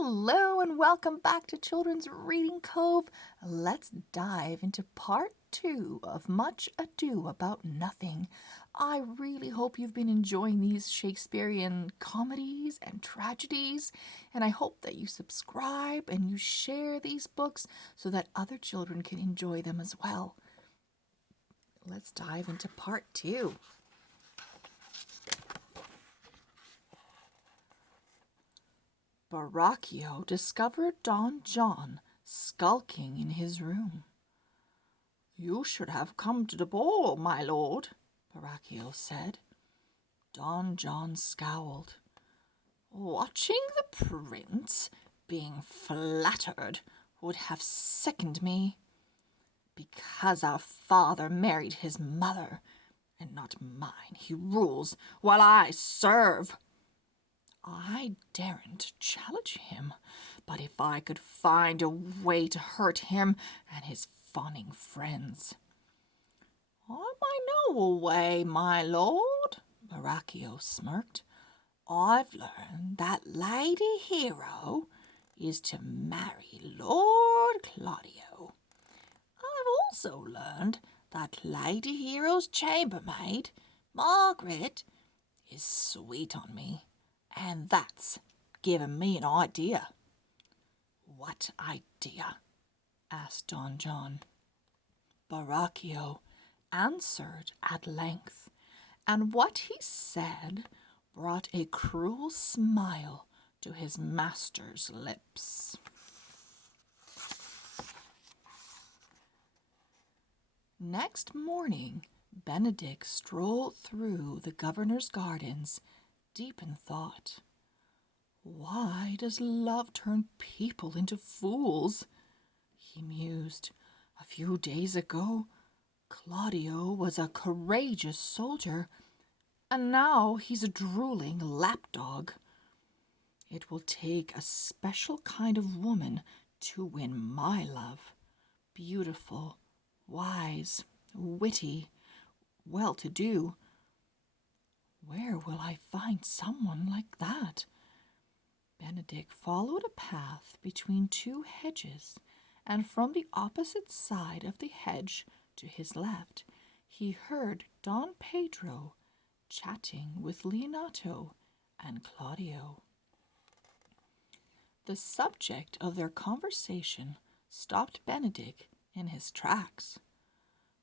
Hello and welcome back to Children's Reading Cove. Let's dive into part 2 of Much Ado About Nothing. I really hope you've been enjoying these Shakespearean comedies and tragedies, and I hope that you subscribe and you share these books so that other children can enjoy them as well. Let's dive into part 2. Baracchio discovered Don John skulking in his room. "You should have come to the ball, my lord," Baracchio said. Don John scowled. "Watching the prince being flattered would have sickened me. Because our father married his mother, and not mine, he rules while I serve. I daren't challenge him, but if I could find a way to hurt him and his fawning friends." "I may know a way, my lord," Baracchio smirked. "I've learned that Lady Hero is to marry Lord Claudio. I've also learned that Lady Hero's chambermaid, Margaret, is sweet on me. And that's given me an idea." "What idea?" asked Don John. Baracchio answered at length, and what he said brought a cruel smile to his master's lips. Next morning, Benedict strolled through the governor's gardens, deep in thought. "Why does love turn people into fools?" he mused. "A few days ago, Claudio was a courageous soldier, and now he's a drooling lapdog. It will take a special kind of woman to win my love. Beautiful, wise, witty, well-to-do. Where will I find someone like that?" Benedict followed a path between two hedges, and from the opposite side of the hedge to his left, he heard Don Pedro chatting with Leonato and Claudio. The subject of their conversation stopped Benedict in his tracks,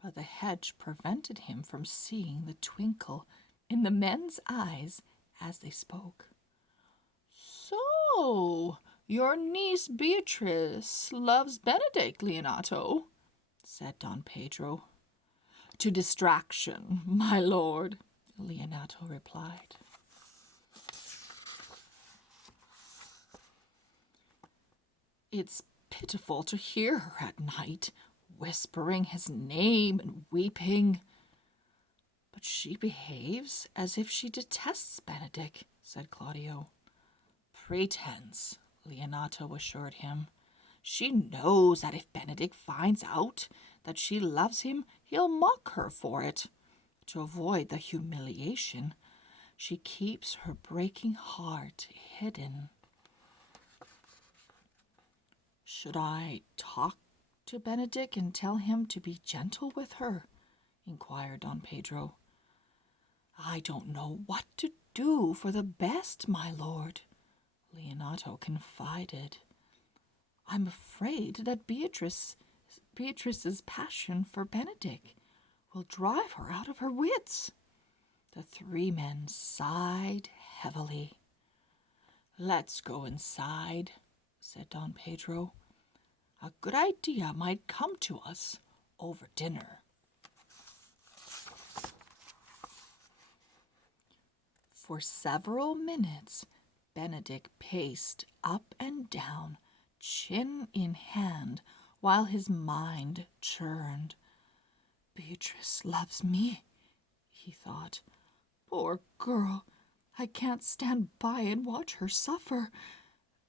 but the hedge prevented him from seeing the twinkle in the men's eyes as they spoke. "So, your niece Beatrice loves Benedict, Leonato," said Don Pedro. "To distraction, my lord," Leonato replied. "It's pitiful to hear her at night, whispering his name and weeping." "But she behaves as if she detests Benedict," said Claudio. "Pretense," Leonato assured him. "She knows that if Benedict finds out that she loves him, he'll mock her for it. To avoid the humiliation, she keeps her breaking heart hidden." "Should I talk to Benedict and tell him to be gentle with her?" inquired Don Pedro. "I don't know what to do for the best, my lord," Leonato confided. "I'm afraid that Beatrice's passion for Benedict will drive her out of her wits." The three men sighed heavily. "Let's go inside," said Don Pedro. "A good idea might come to us over dinner." For several minutes, Benedict paced up and down, chin in hand, while his mind churned. "Beatrice loves me," he thought. "Poor girl, I can't stand by and watch her suffer.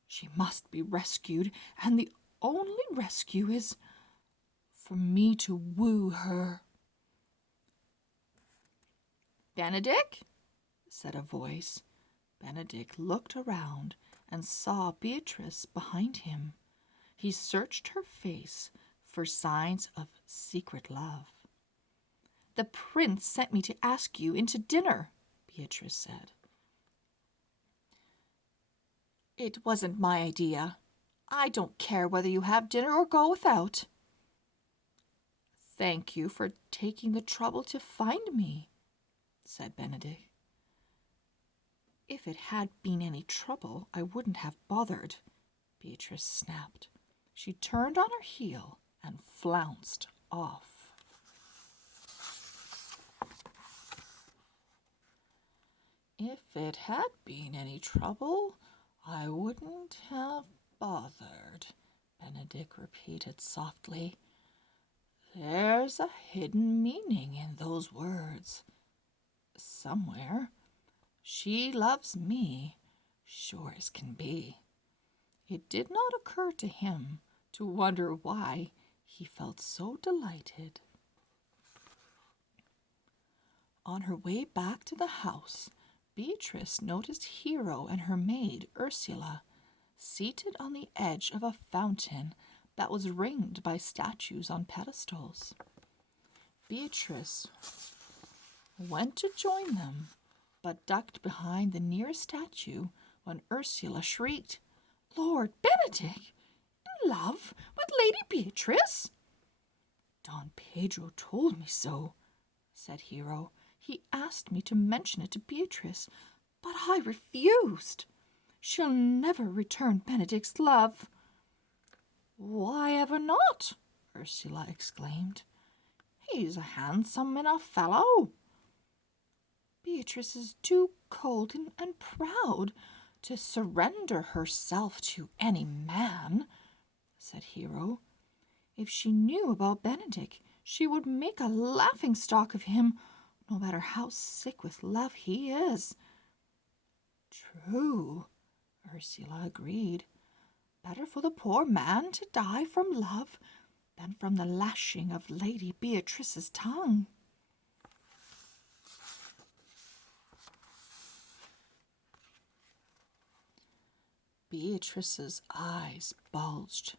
She must be rescued, and the only rescue is for me to woo her." "Benedict?" said a voice. Benedict looked around and saw Beatrice behind him. He searched her face for signs of secret love. "The prince sent me to ask you in to dinner," Beatrice said. "It wasn't my idea. I don't care whether you have dinner or go without." "Thank you for taking the trouble to find me," said Benedict. "If it had been any trouble, I wouldn't have bothered," Beatrice snapped. She turned on her heel and flounced off. "If it had been any trouble, I wouldn't have bothered," Benedict repeated softly. "There's a hidden meaning in those words. Somewhere. She loves me, sure as can be." It did not occur to him to wonder why he felt so delighted. On her way back to the house, Beatrice noticed Hero and her maid, Ursula, seated on the edge of a fountain that was ringed by statues on pedestals. Beatrice went to join them, but ducked behind the nearest statue when Ursula shrieked, "Lord Benedict, in love with Lady Beatrice?" "Don Pedro told me so," said Hero. "He asked me to mention it to Beatrice, but I refused. She'll never return Benedict's love." "Why ever not?" Ursula exclaimed. "He's a handsome enough fellow." "Beatrice is too cold and proud to surrender herself to any man," said Hero. "If she knew about Benedict, she would make a laughingstock of him, no matter how sick with love he is." "True," Ursula agreed. "Better for the poor man to die from love than from the lashing of Lady Beatrice's tongue." Beatrice's eyes bulged.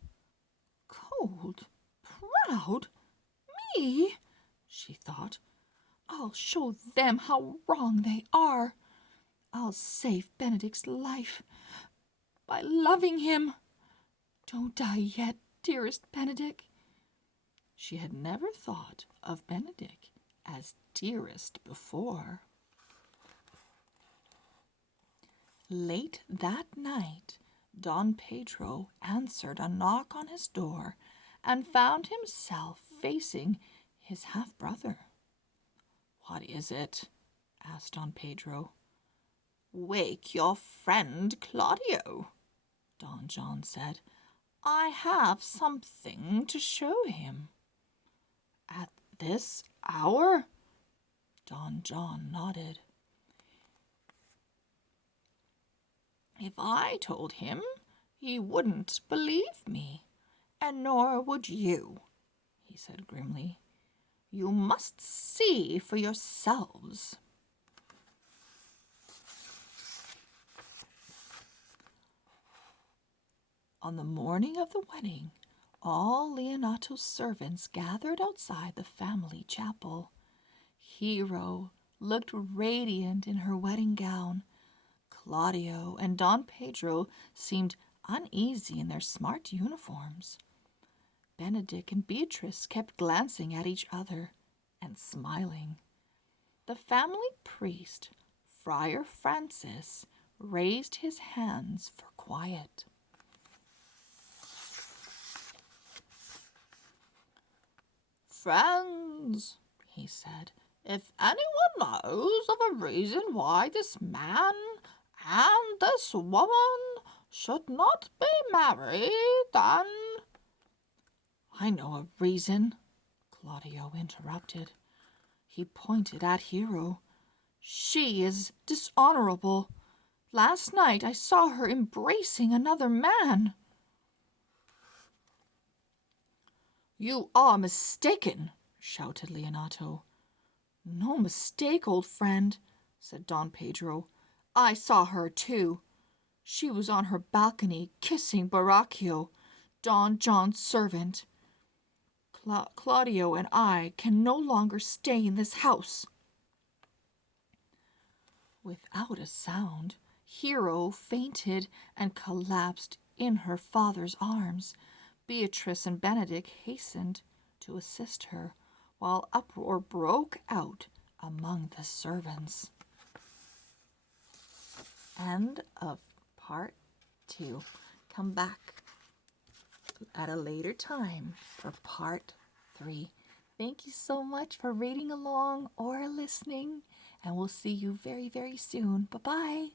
"Cold, proud, me?" she thought. "I'll show them how wrong they are. I'll save Benedict's life by loving him. Don't die yet, dearest Benedict." She had never thought of Benedict as dearest before. Late that night, Don Pedro answered a knock on his door and found himself facing his half-brother. "What is it?" asked Don Pedro. "Wake your friend Claudio," Don John said. "I have something to show him." "At this hour?" Don John nodded. "If I told him, he wouldn't believe me, and nor would you," he said grimly. "You must see for yourselves." On the morning of the wedding, all Leonato's servants gathered outside the family chapel. Hero looked radiant in her wedding gown. Claudio and Don Pedro seemed uneasy in their smart uniforms. Benedict and Beatrice kept glancing at each other and smiling. The family priest, Friar Francis, raised his hands for quiet. "Friends," he said, "if anyone knows of a reason why this man and this woman should not be married, then—" "I know a reason," Claudio interrupted. He pointed at Hero. "She is dishonorable. Last night I saw her embracing another man." "You are mistaken," shouted Leonato. "No mistake, old friend," said Don Pedro. "I saw her too. She was on her balcony kissing Baracchio, Don John's servant. Claudio and I can no longer stay in this house." Without a sound, Hero fainted and collapsed in her father's arms. Beatrice and Benedict hastened to assist her, while uproar broke out among the servants. End of part 2. Come back at a later time for part 3. Thank you so much for reading along or listening, and we'll see you very, very soon. Bye-bye.